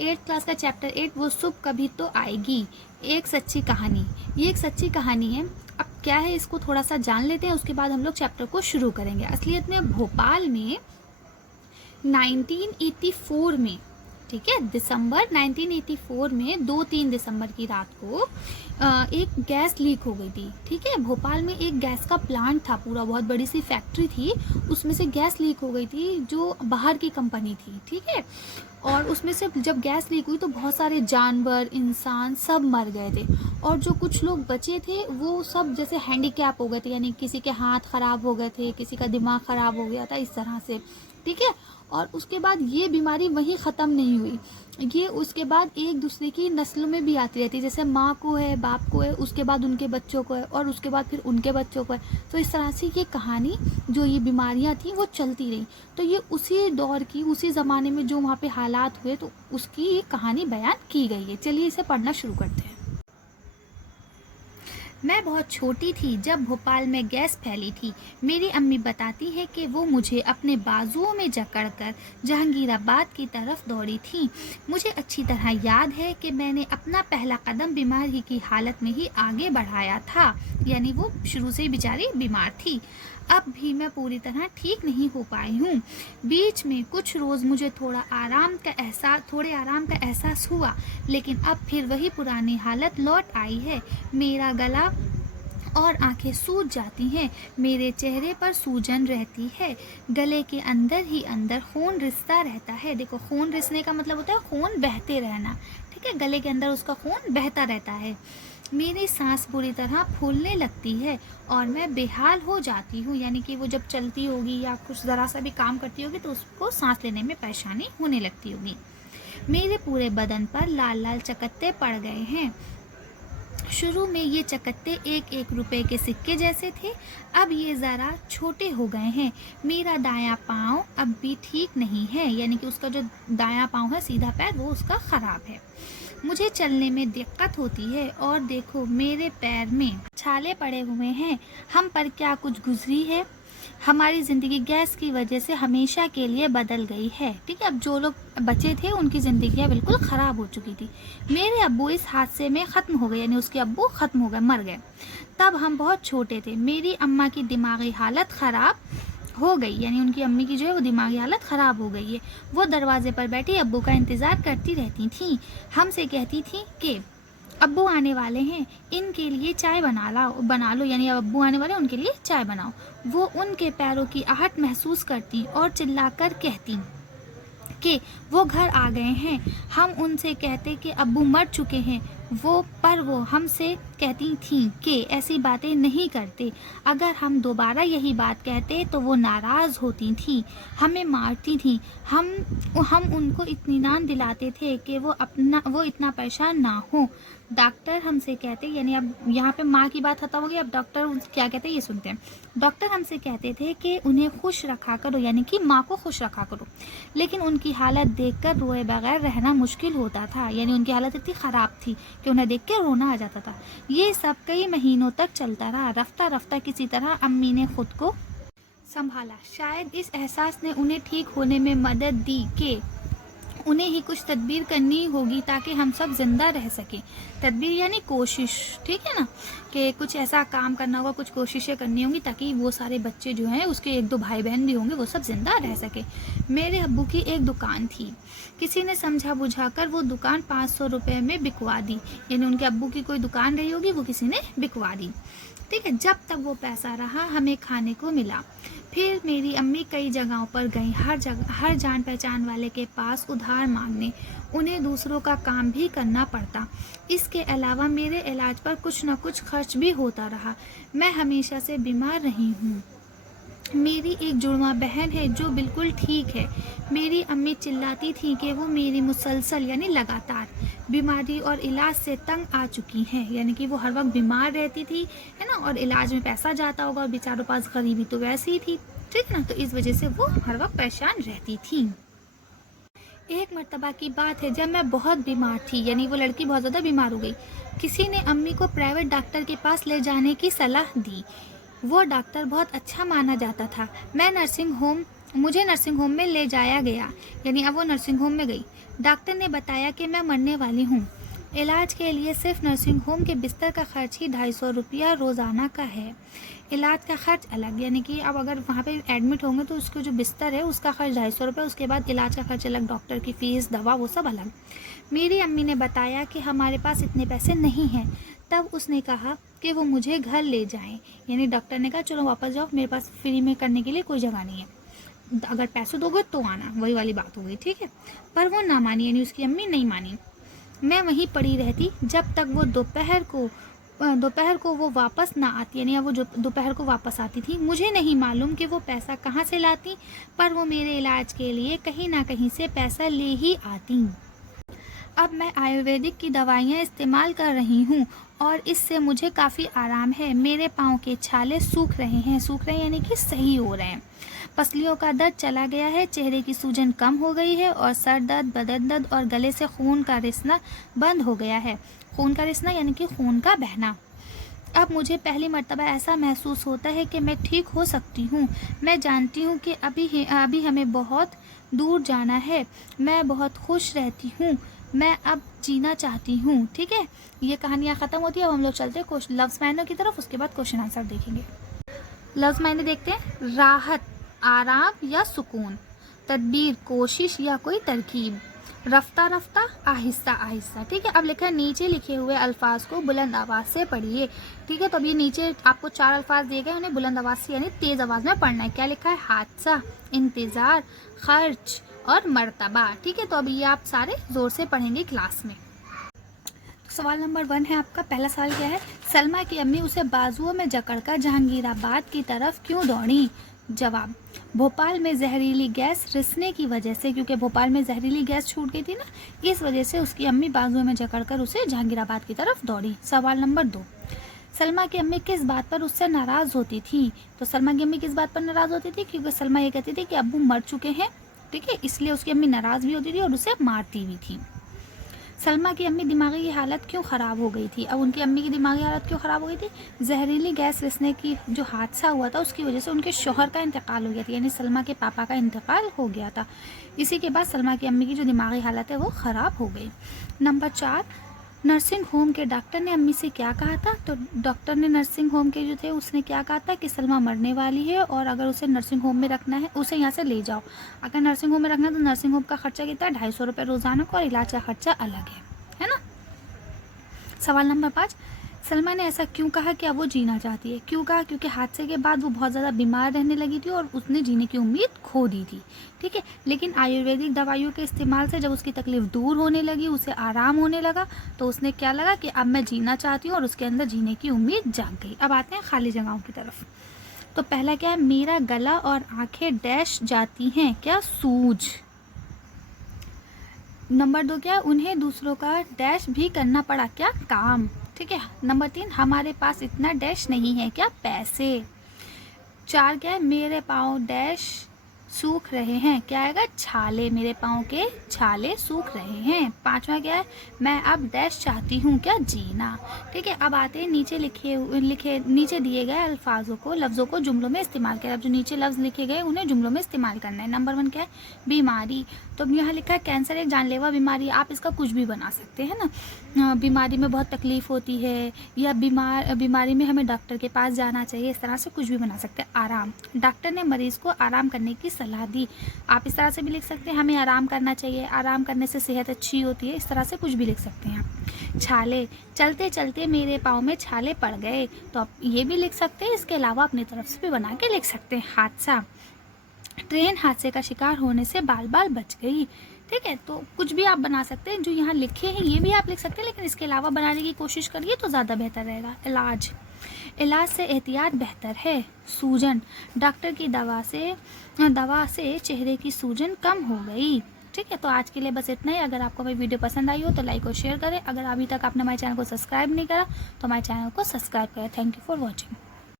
8th class का chapter 8 वो सुबह कभी तो आएगी, एक सच्ची कहानी। ये एक सच्ची कहानी है। अब क्या है, इसको थोड़ा सा जान लेते हैं, उसके बाद हम लोग चैप्टर को शुरू करेंगे। असलियत में भोपाल में 1984 में, ठीक है, दिसंबर 1984 में 2-3 दिसंबर की रात को एक गैस लीक हो गई थी। ठीक है, भोपाल में एक गैस का प्लांट था, पूरा बहुत बड़ी सी फैक्ट्री थी, उसमें से गैस लीक हो गई थी जो बाहर की कंपनी थी। ठीक है, और उसमें से जब गैस लीक हुई तो बहुत सारे जानवर, इंसान सब मर गए थे, और जो कुछ लोग बचे थे वो सब जैसे हैंडीकैप हो गए थे, यानी किसी के हाथ ख़राब हो गए थे, किसी का दिमाग ख़राब हो गया था, इस तरह से। ठीक है, और उसके बाद ये बीमारी वहीं ख़त्म नहीं हुई, ये उसके बाद एक दूसरे की नस्लों में भी आती रहती है, जैसे माँ को है, बाप को है, उसके बाद उनके बच्चों को है, और उसके बाद फिर उनके बच्चों को है। तो इस तरह से ये कहानी, जो ये बीमारियाँ थी वो चलती रही। तो ये उसी दौर की, उसी ज़माने में जो वहाँ पे हालात हुए, तो उसकी ये कहानी बयान की गई है। चलिए इसे पढ़ना शुरू करते हैं। मैं बहुत छोटी थी जब भोपाल में गैस फैली थी। मेरी अम्मी बताती है कि वो मुझे अपने बाजुओं में जकड़कर जहांगीराबाद की तरफ दौड़ी थी। मुझे अच्छी तरह याद है कि मैंने अपना पहला कदम बीमारी की हालत में ही आगे बढ़ाया था, यानी वो शुरू से ही बेचारी बीमार थी। अब भी मैं पूरी तरह ठीक नहीं हो पाई हूँ। बीच में कुछ रोज़ मुझे थोड़े आराम का एहसास हुआ, लेकिन अब फिर वही पुरानी हालत लौट आई है। मेरा गला और आंखें सूज जाती हैं, मेरे चेहरे पर सूजन रहती है, गले के अंदर ही अंदर खून रिसता रहता है। देखो, खून रिसने का मतलब होता है खून बहते रहना। ठीक है, गले के अंदर उसका खून बहता रहता है। मेरी सांस बुरी तरह फूलने लगती है और मैं बेहाल हो जाती हूँ, यानी कि वो जब चलती होगी या कुछ ज़रा सा भी काम करती होगी तो उसको सांस लेने में परेशानी होने लगती होगी। मेरे पूरे बदन पर लाल लाल चकत्ते पड़ गए हैं। शुरू में ये चकत्ते 1-1 रुपए के सिक्के जैसे थे, अब ये ज़रा छोटे हो गए हैं। मेरा दायां पाँव अब भी ठीक नहीं है, यानी कि उसका जो दायां पाँव है, सीधा पैर, वो उसका ख़राब है। मुझे चलने में दिक्कत होती है, और देखो मेरे पैर में छाले पड़े हुए हैं। हम पर क्या कुछ गुजरी है? हमारी ज़िंदगी गैस की वजह से हमेशा के लिए बदल गई है। ठीक है, अब जो लोग बचे थे उनकी ज़िंदगियाँ बिल्कुल ख़राब हो चुकी थी। मेरे अब्बू इस हादसे में ख़त्म हो गए, यानी उसके अब्बू ख़त्म हो गए, मर गए। तब हम बहुत छोटे थे। मेरी अम्मा की दिमागी हालत ख़राब हो गई, यानी उनकी अम्मी की जो है वो दिमागी हालत ख़राब हो गई है। वो दरवाजे पर बैठी अब्बू का इंतज़ार करती रहती थी। हमसे कहती थी कि अब्बू आने वाले हैं, इनके लिए चाय बना लो, यानी अब अब्बू आने वाले हैं, उनके लिए चाय बनाओ। वो उनके पैरों की आहट महसूस करती और चिल्लाकर कहती कि वो घर आ गए हैं। हम उनसे कहते कि अब्बू मर चुके हैं, वो हमसे कहती थीं कि ऐसी बातें नहीं करते। अगर हम दोबारा यही बात कहते तो वो नाराज़ होती थीं, हमें मारती थीं। हम उनको इत्मीनान दिलाते थे कि वो इतना परेशान ना हो। डॉक्टर हमसे कहते, यानी अब यहाँ पे माँ की बात खत्म हो गई, अब डॉक्टर क्या कहते हैं ये सुनते हैं। डॉक्टर हमसे कहते थे कि उन्हें खुश रखा करो, यानी कि माँ को खुश रखा करो, लेकिन उनकी हालत देखकर रोए बगैर रहना मुश्किल होता था, यानी उनकी हालत इतनी ख़राब थी कि उन्हें देख के रोना आ जाता था। ये सब कई महीनों तक चलता रहा। रफ्ता रफ्ता किसी तरह अम्मी ने खुद को संभाला। शायद इस एहसास ने उन्हें ठीक होने में मदद दी कि उन्हें ही कुछ तदबीर करनी होगी ताकि हम सब जिंदा रह सकें। तदबीर यानी कोशिश, ठीक है ना, कि कुछ ऐसा काम करना होगा, कुछ कोशिशें करनी होंगी ताकि वो सारे बच्चे जो हैं, उसके 1-2 भाई बहन भी होंगे, वो सब जिंदा रह सके। मेरे अब्बू की एक दुकान थी, किसी ने समझा बुझा कर वो दुकान 500 रुपये में बिकवा दी, यानी उनके अब्बू की कोई दुकान रही होगी, वो किसी ने बिकवा दी। ठीक है, जब तक वो पैसा रहा हमें खाने को मिला। फिर मेरी अम्मी कई जगहों पर गई, हर जान पहचान वाले के पास उधार मांगने। उन्हें दूसरों का काम भी करना पड़ता। इसके अलावा मेरे इलाज पर कुछ न कुछ खर्च भी होता रहा। मैं हमेशा से बीमार रही हूँ। मेरी एक जुड़वा बहन है जो बिल्कुल ठीक है। मेरी अम्मी चिल्लाती थी कि वो मेरी मुसलसल यानी लगातार बीमारी और इलाज से तंग आ चुकी हैं, यानी कि वो हर वक्त बीमार रहती थी, है ना, और इलाज में पैसा जाता होगा, और बेचारों पास गरीबी तो वैसे ही थी, ठीक है ना, तो इस वजह से वो हर वक्त परेशान रहती थी। एक मर्तबा की बात है जब मैं बहुत बीमार थी, यानी वो लड़की बहुत ज़्यादा बीमार हो गई। किसी ने अम्मी को प्राइवेट डॉक्टर के पास ले जाने की सलाह दी। वो डॉक्टर बहुत अच्छा माना जाता था। मैं नर्सिंग होम मुझे नर्सिंग होम में ले जाया गया, यानी अब वो नर्सिंग होम में गई। डॉक्टर ने बताया कि मैं मरने वाली हूँ। इलाज के लिए सिर्फ नर्सिंग होम के बिस्तर का खर्च ही 250 रुपया रोज़ाना का है। इलाज का खर्च अलग, यानी कि अब अगर वहाँ पे एडमिट होंगे तो उसको जो बिस्तर है उसका खर्च 250 रुपये, उसके बाद इलाज का खर्च अलग, डॉक्टर की फ़ीस, दवा, वो सब अलग। मेरी अम्मी ने बताया कि हमारे पास इतने पैसे नहीं हैं। तब उसने कहा कि वो मुझे घर ले जाएं, यानी डॉक्टर ने कहा चलो वापस जाओ, मेरे पास फ्री में करने के लिए कोई जगह नहीं है, अगर पैसे दोगे तो आना, वही वाली बात हो गई, ठीक है। पर वो ना मानी, यानी उसकी अम्मी नहीं मानी। मैं वहीं पड़ी रहती जब तक वो दोपहर को वो वापस ना आती, यानी वो जो दोपहर को वापस आती थी। मुझे नहीं मालूम कि वो पैसा कहाँ से लाती, पर वो मेरे इलाज के लिए कहीं ना कहीं से पैसा ले ही आती। अब मैं आयुर्वेदिक की दवाइयाँ इस्तेमाल कर रही हूँ और इससे मुझे काफ़ी आराम है। मेरे पाँव के छाले सूख रहे हैं, यानी कि सही हो रहे हैं। पसलियों का दर्द चला गया है, चेहरे की सूजन कम हो गई है और सर दर्द, बदन दर्द और गले से खून का रिसना बंद हो गया है। खून का रिसना यानी कि खून का बहना। अब मुझे पहली मर्तबा ऐसा महसूस होता है कि मैं ठीक हो सकती हूँ। मैं जानती हूँ कि अभी हमें बहुत दूर जाना है। मैं बहुत खुश रहती हूँ। मैं अब जीना चाहती हूँ। ठीक है, ये कहानियाँ ख़त्म होती है। अब हम लोग चलते हैं लफ्ज़ मायनों की तरफ, उसके बाद क्वेश्चन आंसर देखेंगे। लफ्ज़ मायने देखते हैं। राहत, आराम या सुकून। तदबीर, कोशिश या कोई तरकीब। रफ्ता रफ्ता, आहिस्ता आहिस्ता। ठीक है, अब लिखा है नीचे लिखे हुए अल्फाज को बुलंद आवाज़ से पढ़िए। ठीक है, तो अब ये नीचे आपको 4 अल्फाज दिए गए, उन्हें बुलंद आवाज़ से यानी तेज़ आवाज़ में पढ़ना है। क्या लिखा है? हादसा, इंतज़ार, खर्च और मर्तबा। ठीक है, तो अभी ये आप सारे ज़ोर से पढ़ेंगे क्लास में। सवाल नंबर 1 है आपका। पहला सवाल क्या है? सलमा की अम्मी उसे बाजुओं में जकड़कर जहांगीराबाद की तरफ क्यों दौड़ी? जवाब, भोपाल में जहरीली गैस रिसने की वजह से, क्योंकि भोपाल में जहरीली गैस छूट गई थी ना, इस वजह से उसकी अम्मी बाजुओं में जकड़कर उसे जहांगीराबाद की तरफ दौड़ी। सवाल नंबर 2, सलमा की अम्मी किस बात पर उससे नाराज़ होती थी? तो सलमा की अम्मी किस बात पर नाराज़ होती थी? क्योंकि सलमा ये कहती थी कि अब्बू मर चुके हैं। ठीक है, इसलिए उसकी अम्मी नाराज़ भी होती थी और उसे मारती भी थी। सलमा की अम्मी दिमागी हालत क्यों ख़राब हो गई थी? अब उनकी अम्मी की दिमागी हालत क्यों ख़राब हो गई थी? जहरीली गैस रिसने की जो हादसा हुआ था उसकी वजह से उनके शोहर का इंतकाल हो गया था, यानी सलमा के पापा का इंतकाल हो गया था। इसी के बाद सलमा की अम्मी की जो दिमागी हालत है वो ख़राब हो गई। नंबर 4, नर्सिंग होम के डॉक्टर ने अम्मी से क्या कहा था? तो डॉक्टर ने नर्सिंग होम के जो थे उसने क्या कहा था कि सलमा मरने वाली है और अगर उसे नर्सिंग होम में रखना है, उसे यहाँ से ले जाओ। अगर नर्सिंग होम में रखना है तो नर्सिंग होम का खर्चा कितना है? 250 रुपये रोज़ाना का, और इलाज का खर्चा अलग है ना। सवाल नंबर 5, सलमा ने ऐसा क्यों कहा कि अब वो जीना चाहती है? क्यों कहा? क्योंकि हादसे के बाद वो बहुत ज़्यादा बीमार रहने लगी थी और उसने जीने की उम्मीद खो दी थी। ठीक है, लेकिन आयुर्वेदिक दवाइयों के इस्तेमाल से जब उसकी तकलीफ़ दूर होने लगी, उसे आराम होने लगा, तो उसने क्या लगा कि अब मैं जीना चाहती हूँ और उसके अंदर जीने की उम्मीद जाग गई। अब आते हैं खाली जगहों की तरफ। तो पहला क्या है? मेरा गला और आँखें डैश जाती हैं। क्या? सूज। नंबर 2 क्या है? उन्हें दूसरों का डैश भी करना पड़ा। क्या? काम। ठीक है। नंबर 3, हमारे पास इतना डैश नहीं है। क्या? पैसे। 4 क्या है? मेरे पाँव डैश सूख रहे हैं। क्या आएगा? छाले। मेरे पाँव के छाले सूख रहे हैं। 5वां क्या है? मैं अब डैश चाहती हूँ। क्या? जीना। ठीक है, अब आते हैं नीचे नीचे दिए गए लफ्ज़ों को जुमलों में इस्तेमाल करें। अब जो नीचे लफ्ज़ लिखे गए उन्हें जुमलों में इस्तेमाल करना है। नंबर 1 क्या है? बीमारी। तो अब यहाँ लिखा है कैंसर एक जानलेवा बीमारी है। आप इसका कुछ भी बना सकते हैं ना। बीमारी में बहुत तकलीफ़ होती है, या बीमारी में हमें डॉक्टर के पास जाना चाहिए, इस तरह से कुछ भी बना सकते हैं। आराम, डॉक्टर ने मरीज़ को आराम करने की सलाह दी। आप इस तरह से भी लिख सकते हैं, हमें आराम करना चाहिए, आराम करने से सेहत अच्छी होती है, इस तरह से कुछ भी लिख सकते हैं आप। छाले, चलते चलते मेरे पाँव में छाले पड़ गए। तो आप ये भी लिख सकते हैं, इसके अलावा अपनी तरफ से भी बना के लिख सकते हैं। हादसा, ट्रेन हादसे का शिकार होने से बाल बाल बच गई। ठीक है, तो कुछ भी आप बना सकते हैं, जो यहाँ लिखे हैं ये भी आप लिख सकते हैं, लेकिन इसके अलावा बनाने की कोशिश करिए तो ज़्यादा बेहतर रहेगा। इलाज से एहतियात बेहतर है। सूजन, डॉक्टर की दवा से चेहरे की सूजन कम हो गई। ठीक है, तो आज के लिए बस इतना ही। अगर आपको मेरी वीडियो पसंद आई हो तो लाइक और शेयर करें। अगर अभी तक आपने हमारे चैनल को सब्सक्राइब नहीं करा तो हमारे चैनल को सब्सक्राइब करें। Thank you for watching.